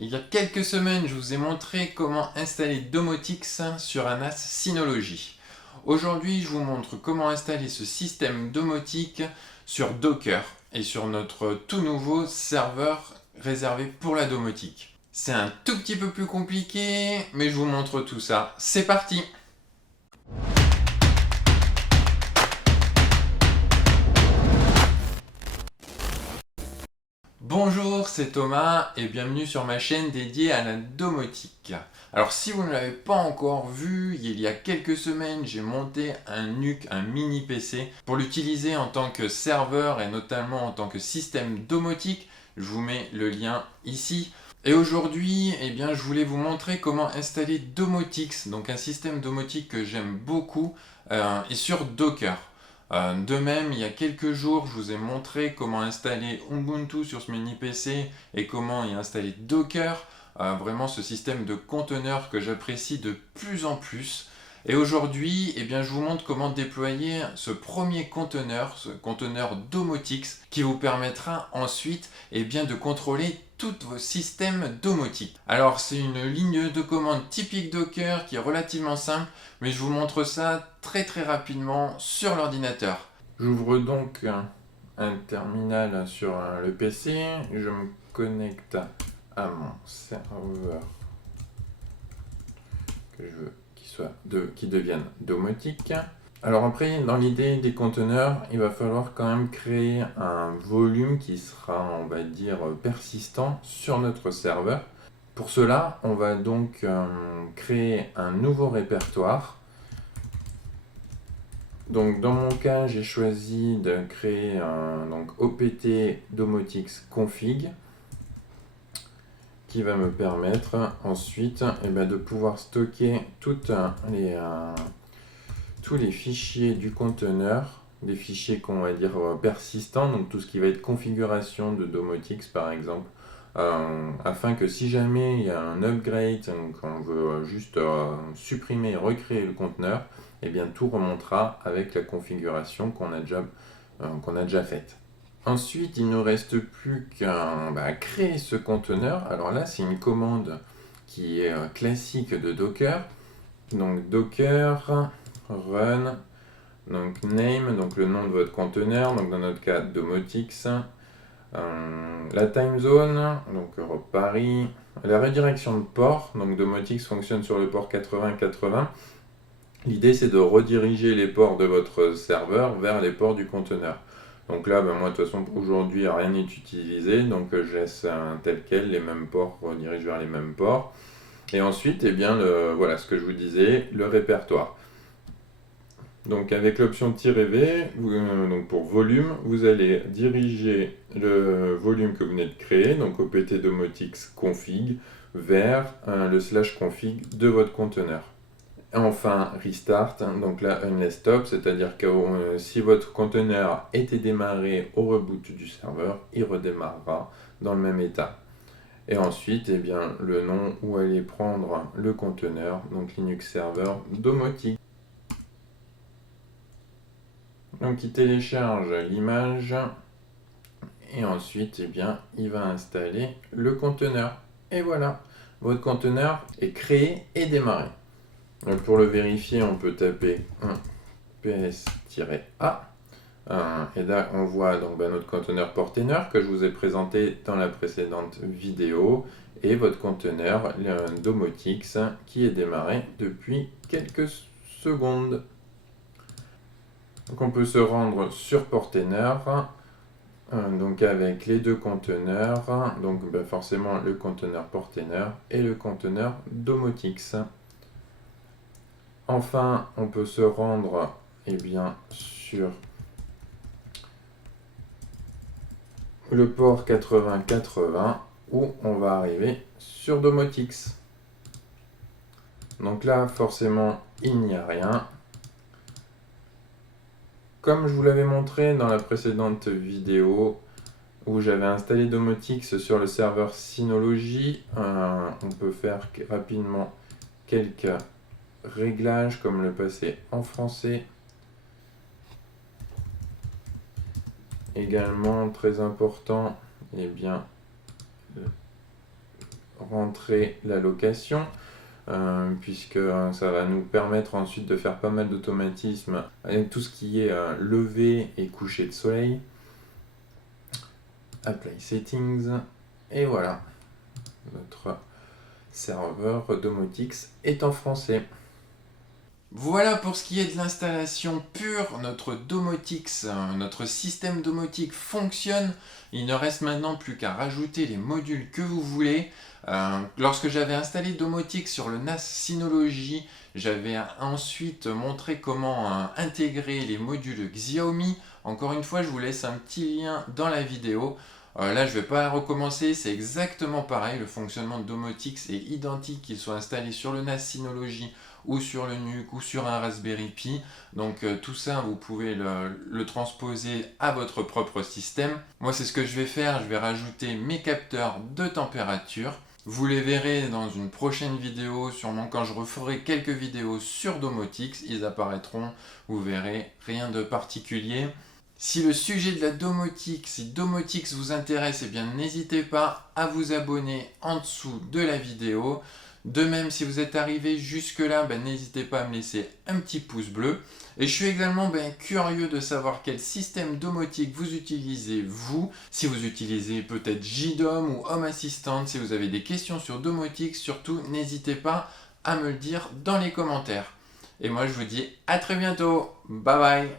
Il y a quelques semaines, je vous ai montré comment installer Domotix sur un NAS Synology. Aujourd'hui, je vous montre comment installer ce système domotique sur Docker et sur notre tout nouveau serveur réservé pour la domotique. C'est un tout petit peu plus compliqué, mais je vous montre tout ça. C'est parti! Bonjour, c'est Thomas et bienvenue sur ma chaîne dédiée à la domotique. Alors si vous ne l'avez pas encore vu, il y a quelques semaines j'ai monté un NUC, un mini PC, pour l'utiliser en tant que serveur et notamment en tant que système domotique. Je vous mets le lien ici. Et aujourd'hui, je voulais vous montrer comment installer Domotix, donc un système domotique que j'aime beaucoup, et sur Docker. De même, il y a quelques jours, je vous ai montré comment installer Ubuntu sur ce mini PC et comment y installer Docker, vraiment ce système de conteneurs que j'apprécie de plus en plus. Et aujourd'hui, je vous montre comment déployer ce premier conteneur, ce conteneur Domotix, qui vous permettra ensuite de contrôler tous vos systèmes domotiques. Alors c'est une ligne de commande typique Docker qui est relativement simple, mais je vous montre ça très rapidement sur l'ordinateur. J'ouvre donc un terminal sur le PC, je me connecte à mon serveur que je veux qui devienne domotique. Alors après, dans l'idée des conteneurs, il va falloir quand même créer un volume qui sera, on va dire, persistant sur notre serveur. Pour cela, on va donc créer un nouveau répertoire. Donc dans mon cas, j'ai choisi de créer un opt domotix config qui va me permettre ensuite de pouvoir stocker tous les fichiers du conteneur, des fichiers qu'on va dire persistants, donc tout ce qui va être configuration de Domotix par exemple, afin que si jamais il y a un upgrade, qu'on veut juste supprimer et recréer le conteneur, tout remontera avec la configuration qu'on a déjà faite. Ensuite, il ne nous reste plus qu'à créer ce conteneur. Alors là, c'est une commande qui est classique de Docker. Donc Docker run, donc name, donc le nom de votre conteneur, donc dans notre cas Domotix. La time zone, donc Europe Paris. La redirection de port, donc Domotix fonctionne sur le port 80-80. L'idée c'est de rediriger les ports de votre serveur vers les ports du conteneur. Donc là, moi de toute façon aujourd'hui rien n'est utilisé, donc je laisse tel quel, les mêmes ports redirigent vers les mêmes ports. Et ensuite, voilà ce que je vous disais, le répertoire. Donc avec l'option "-v", donc pour volume, vous allez diriger le volume que vous venez de créer, donc opt domotix config, vers le /config de votre conteneur. Enfin, restart, donc là, unless stop, c'est-à-dire que si votre conteneur était démarré au reboot du serveur, il redémarrera dans le même état. Et ensuite, le nom où allez prendre le conteneur, donc Linux Server Domotix. Donc il télécharge l'image et ensuite, il va installer le conteneur. Et voilà, votre conteneur est créé et démarré. Donc pour le vérifier, on peut taper ps-a. Et là, on voit donc notre conteneur portainer que je vous ai présenté dans la précédente vidéo et votre conteneur Domotix qui est démarré depuis quelques secondes. Donc on peut se rendre sur portainer, donc avec les deux conteneurs, donc forcément le conteneur portainer et le conteneur Domotix. Enfin, on peut se rendre sur le port 80-80 où on va arriver sur Domotix. Donc là, forcément, il n'y a rien. Comme je vous l'avais montré dans la précédente vidéo où j'avais installé Domotix sur le serveur Synology, on peut faire rapidement quelques réglages comme le passer en français. Également très important, le rentrer la location, puisque ça va nous permettre ensuite de faire pas mal d'automatismes avec tout ce qui est lever et coucher de soleil. Apply Settings, et voilà, notre serveur Domotix est en français. Voilà pour ce qui est de l'installation pure, notre Domotix, notre système domotique fonctionne. Il ne reste maintenant plus qu'à rajouter les modules que vous voulez. Lorsque j'avais installé Domotix sur le NAS Synology, j'avais ensuite montré comment intégrer les modules Xiaomi. Encore une fois, je vous laisse un petit lien dans la vidéo. Là, je ne vais pas recommencer, c'est exactement pareil. Le fonctionnement de Domotix est identique, qu'il soit installé sur le NAS Synology ou sur le NUC ou sur un Raspberry Pi. Donc tout ça, vous pouvez le transposer à votre propre système. Moi, c'est ce que je vais faire. Je vais rajouter mes capteurs de température. Vous les verrez dans une prochaine vidéo, sûrement quand je referai quelques vidéos sur Domotix. Ils apparaîtront, vous verrez, rien de particulier. Si le sujet de la domotique, si Domotix vous intéresse, eh bien n'hésitez pas à vous abonner en dessous de la vidéo. De même, si vous êtes arrivé jusque là, n'hésitez pas à me laisser un petit pouce bleu. Et je suis également curieux de savoir quel système domotique vous utilisez vous. Si vous utilisez peut-être JDOM ou Home Assistant, si vous avez des questions sur Domotix, surtout n'hésitez pas à me le dire dans les commentaires. Et moi je vous dis à très bientôt. Bye bye.